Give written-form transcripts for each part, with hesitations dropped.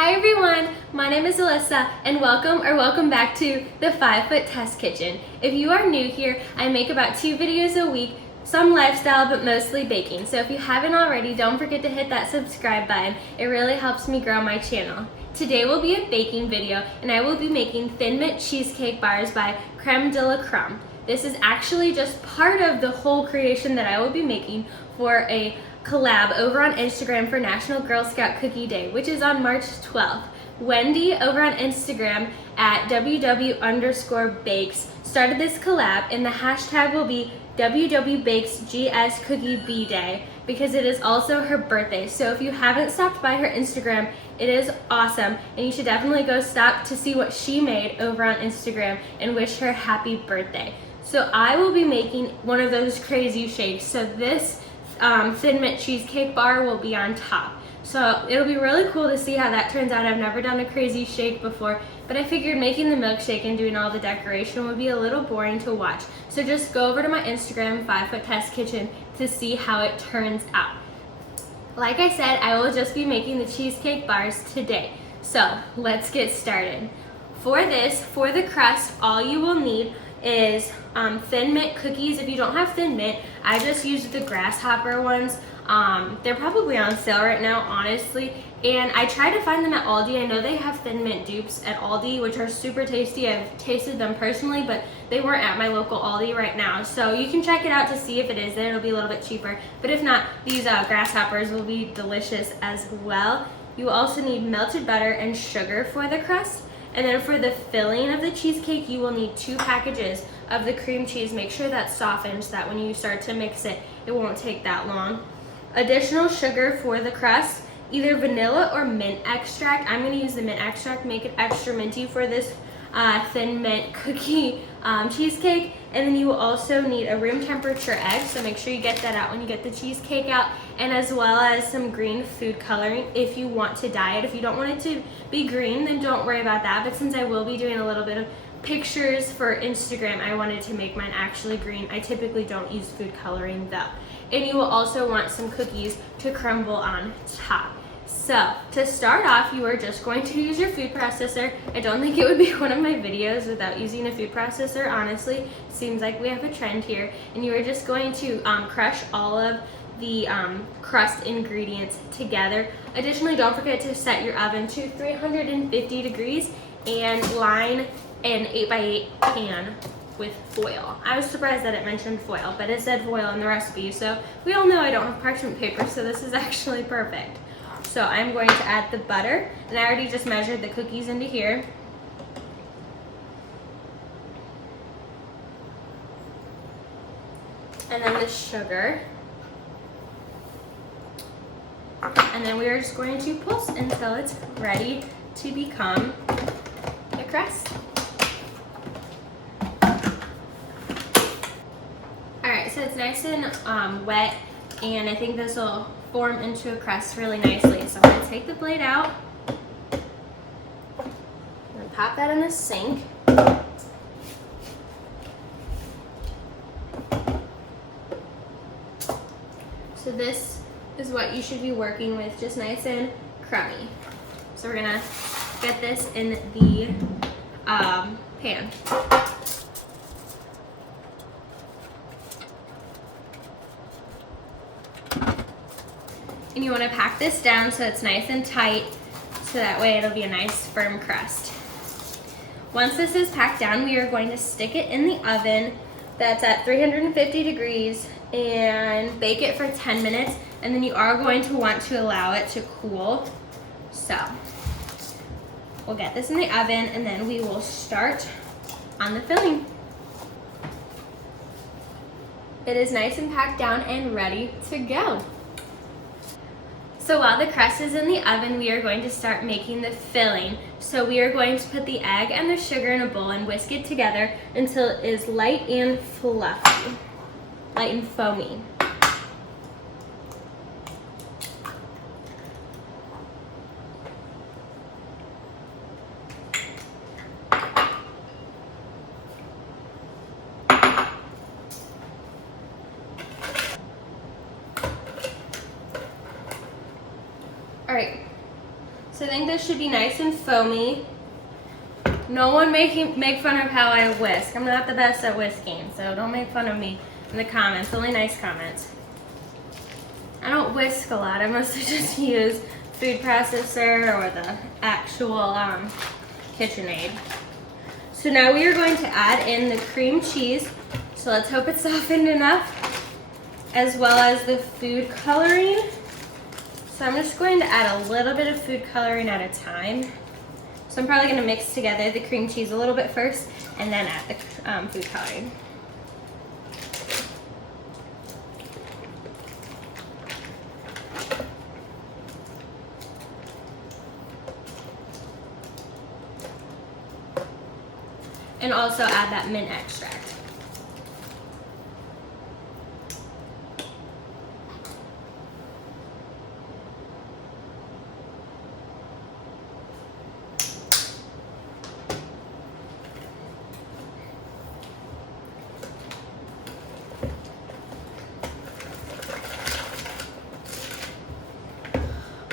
Hi everyone, my name is Alyssa and welcome back to the 5 Foot Test Kitchen. If you are new here, I make about 2 videos a week, some lifestyle but mostly baking. So if you haven't already, don't forget to hit that subscribe button. It really helps me grow my channel. Today will be a baking video and I will be making Thin Mint cheesecake bars by Creme de la Creme. This is actually just part of the whole creation that I will be making for a collab over on Instagram for National Girl Scout Cookie Day, which is on March 12th. Wendy over on Instagram at ww_bakes started this collab and the hashtag will be wwbakesgscookiebee day because it is also her birthday. So if you haven't stopped by her Instagram, it is awesome and you should definitely go stop to see what she made over on Instagram and wish her happy birthday. So I will be making one of those crazy shakes. So this Thin Mint cheesecake bar will be on top. So it'll be really cool to see how that turns out. I've never done a crazy shake before, but I figured making the milkshake and doing all the decoration would be a little boring to watch. So just go over to my Instagram, 5 Foot Test Kitchen, to see how it turns out. Like I said, I will just be making the cheesecake bars today. So let's get started. For the crust, all you will need is Thin Mint cookies. If you don't have Thin Mint, I just used the grasshopper ones. They're probably on sale right now, honestly, and I tried to find them at Aldi. I know they have Thin Mint dupes at Aldi, which are super tasty. I've tasted them personally, but they weren't at my local Aldi right now, so you can check it out to see if it is there. It'll be a little bit cheaper, but if not, these grasshoppers will be delicious as well. You also need melted butter and sugar for the crust. And then for the filling of the cheesecake, you will need 2 packages of the cream cheese. Make sure that's softened so that when you start to mix it, it won't take that long. Additional sugar for the crust, either vanilla or mint extract. I'm going to use the mint extract, make it extra minty for this Thin Mint cookie cheesecake. And then you will also need a room temperature egg, so make sure you get that out when you get the cheesecake out, and as well as some green food coloring if you want to dye it. If you don't want it to be green, then don't worry about that, but since I will be doing a little bit of pictures for Instagram, I wanted to make mine actually green. I typically don't use food coloring though. And you will also want some cookies to crumble on top. So to start off, you are just going to use your food processor. I don't think it would be one of my videos without using a food processor, honestly. Seems like we have a trend here. And you are just going to crush all of the crust ingredients together. Additionally, don't forget to set your oven to 350 degrees and line an 8x8 pan with foil. I was surprised that it mentioned foil, but it said foil in the recipe, so we all know I don't have parchment paper, so this is actually perfect. So I'm going to add the butter, and I already just measured the cookies into here. And then the sugar. And then we are just going to pulse until it's ready to become the crust. Alright, so it's nice and wet, and I think this will form into a crust really nicely. So I'm going to take the blade out and pop that in the sink. So this is what you should be working with, just nice and crummy. So we're going to get this in the pan. And you want to pack this down so it's nice and tight, so that way it'll be a nice firm crust. Once this is packed down, we are going to stick it in the oven that's at 350 degrees and bake it for 10 minutes, and then you are going to want to allow it to cool. So we'll get this in the oven and then we will start on the filling. It is nice and packed down and ready to go. So while the crust is in the oven, we are going to start making the filling. So we are going to put the egg and the sugar in a bowl and whisk it together until it is light and fluffy, light and foamy. All right, So I think this should be nice and foamy. No one make fun of how I whisk. I'm not the best at whisking, so don't make fun of me in the comments. Only nice comments. I don't whisk a lot. I mostly just use food processor or the actual KitchenAid. So now we are going to add in the cream cheese. So let's hope it's softened enough, as well as the food coloring. So I'm just going to add a little bit of food coloring at a time. So I'm probably going to mix together the cream cheese a little bit first and then add the food coloring. And also add that mint extract.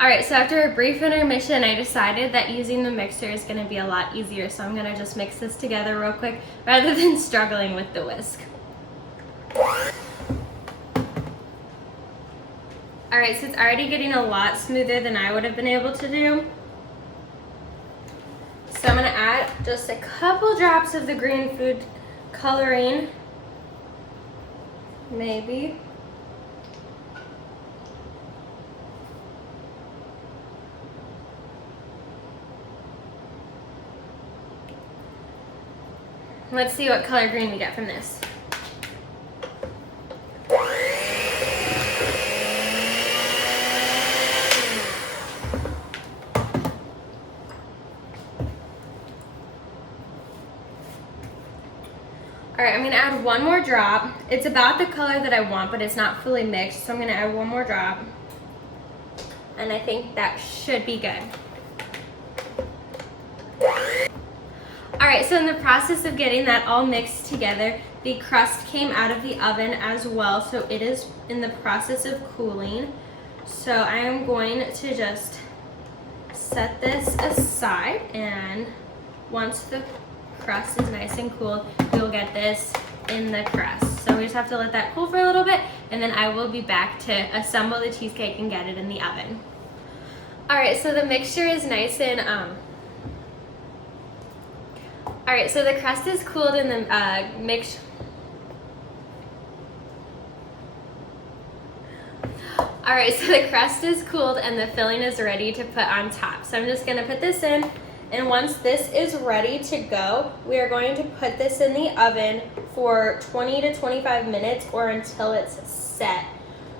Alright, so after a brief intermission, I decided that using the mixer is going to be a lot easier, so I'm going to just mix this together real quick rather than struggling with the whisk. Alright, so it's already getting a lot smoother than I would have been able to do. So I'm going to add just a couple drops of the green food coloring, maybe. Let's see what color green we get from this. Alright, I'm going to add one more drop. It's about the color that I want, but it's not fully mixed, so I'm going to add one more drop. And I think that should be good. Alright, so in the process of getting that all mixed together, the crust came out of the oven as well, so it is in the process of cooling. So I am going to just set this aside, and once the crust is nice and cool, you'll get this in the crust. So we just have to let that cool for a little bit, and then I will be back to assemble the cheesecake and get it in the oven. Alright, so the mixture is nice and Alright, so the crust is cooled in the mix. Alright, so the crust is cooled and the filling is ready to put on top. So I'm just going to put this in, and once this is ready to go, we are going to put this in the oven for 20 to 25 minutes or until it's set.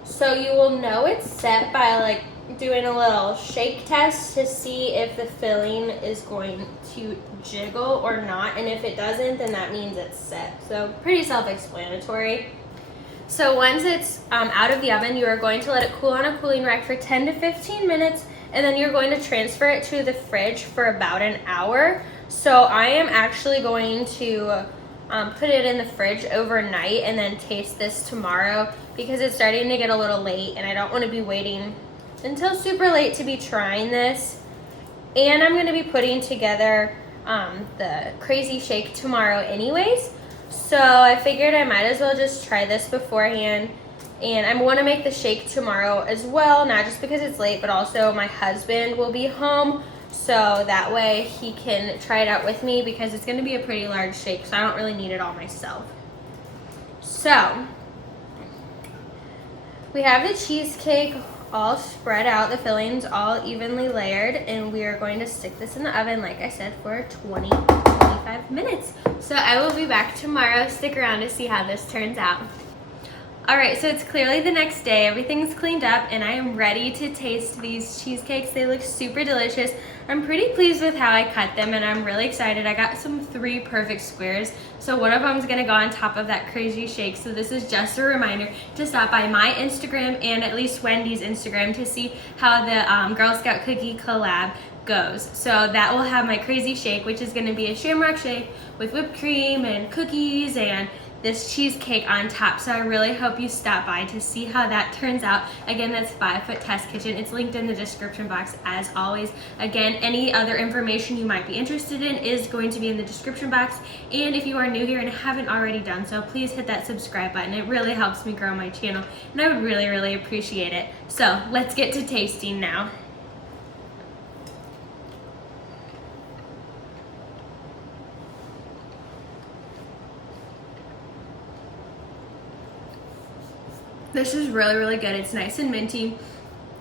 So you will know it's set by like doing a little shake test to see if the filling is going to jiggle or not, and if it doesn't, then that means it's set. So pretty self-explanatory. So once it's out of the oven, you are going to let it cool on a cooling rack for 10 to 15 minutes, and then you're going to transfer it to the fridge for about an hour. So I am actually going to put it in the fridge overnight and then taste this tomorrow, because it's starting to get a little late and I don't want to be waiting until super late to be trying this. And I'm going to be putting together the crazy shake tomorrow anyways, so I figured I might as well just try this beforehand. And I want to make the shake tomorrow as well, not just because it's late, but also my husband will be home, so that way he can try it out with me, because it's going to be a pretty large shake, so I don't really need it all myself. So we have the cheesecake all spread out, the fillings all evenly layered, and we are going to stick this in the oven, like I said, for 20 to 25 minutes. So I will be back tomorrow. Stick around to see how this turns out. Alright, so it's clearly the next day, everything's cleaned up, and I am ready to taste these cheesecakes. They look super delicious. I'm pretty pleased with how I cut them, and I'm really excited. I got 3 perfect squares, so one of them is going to go on top of that crazy shake. So this is just a reminder to stop by my Instagram and at least Wendy's Instagram to see how the Girl Scout cookie collab goes. So that will have my crazy shake, which is going to be a shamrock shake with whipped cream and cookies and this cheesecake on top. So I really hope you stop by to see how that turns out. Again, that's 5 Foot Test Kitchen. It's linked in the description box as always. Again, any other information you might be interested in is going to be in the description box. And if you are new here and haven't already done so, please hit that subscribe button. It really helps me grow my channel and I would really, really appreciate it. So let's get to tasting now. This is really, really good. It's nice and minty.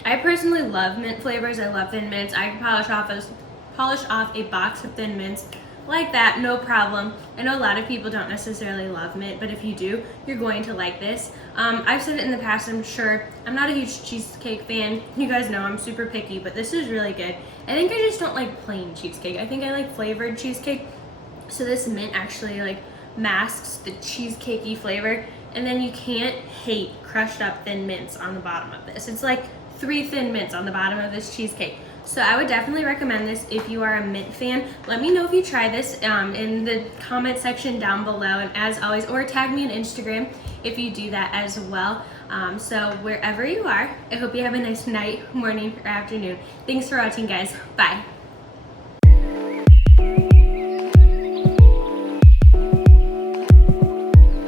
I personally love mint flavors. I love thin mints. I can polish off a box of thin mints like that, no problem. I know a lot of people don't necessarily love mint, but if you do, you're going to like this. I've said it in the past, I'm sure. I'm not a huge cheesecake fan. You guys know I'm super picky, but this is really good. I think I just don't like plain cheesecake. I think I like flavored cheesecake. So this mint actually like masks the cheesecakey flavor. And then you can't hate crushed up thin mints on the bottom of this. It's like 3 thin mints on the bottom of this cheesecake. So I would definitely recommend this if you are a mint fan. Let me know if you try this in the comment section down below. And as always, or tag me on Instagram if you do that as well. So wherever you are, I hope you have a nice night, morning, or afternoon. Thanks for watching, guys. Bye.